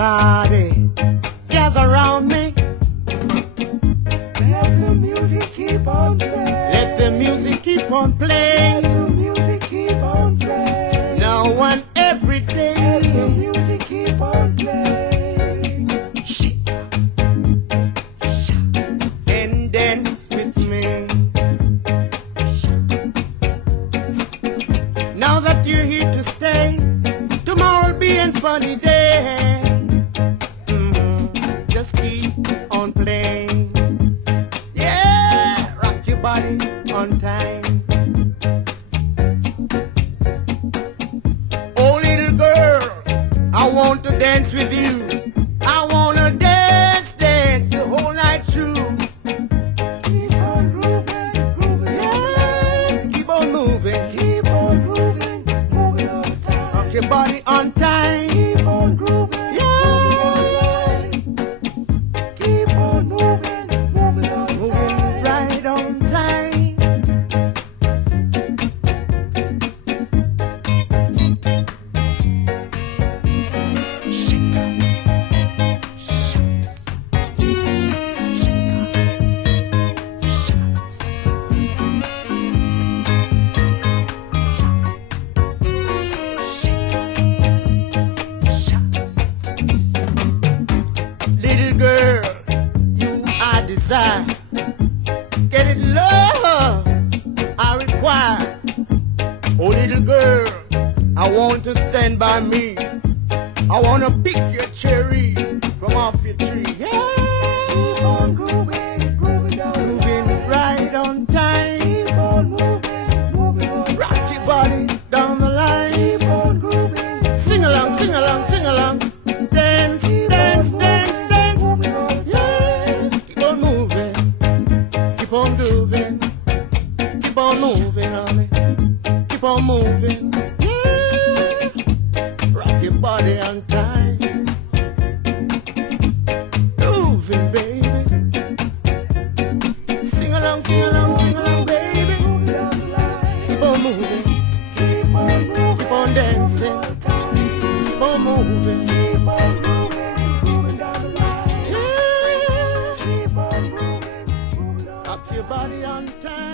Everybody gather round me. Let the music keep on playing. Let the music keep on playing. Let the music keep on playing. Now and every day. Let the music keep on playing. Shake, and dance with me. Now that you're here to stay, tomorrow'll be a funny day. Just keep on playing. Yeah, rock your body on time. Oh, little girl, I want to dance with you. I wanna dance, dance the whole night through. Keep on grooving, grooving all the time. Keep on moving, Keep on grooving, moving all the time. rock your body on time. Keep on grooving, moving all the time. Keep on moving, moving all the Moving time. right on time. Little girl, you I desire. Get it, love I require. Oh, little girl, I want to stand by me. I want to pick your cherry from off your tree. Keep Yeah, on grooving, grooving all the moving time. right on time. Keep on moving, moving all the Rock time. your body down the line. Keep on grooving. Sing along, sing along, sing along. Dance, dance, dance, dance. Moving all the Yeah, keep on moving, keep on grooving, keep on moving, honey. Keep on moving. Yeah, rock your body on time. Moving, baby. Sing along, baby. moving down the line. Keep on moving, Keep on moving. keep on dancing, keep on moving. Keep on grooving, grooving down the line. Yeah, Keep on moving, moving on. rock your body on time.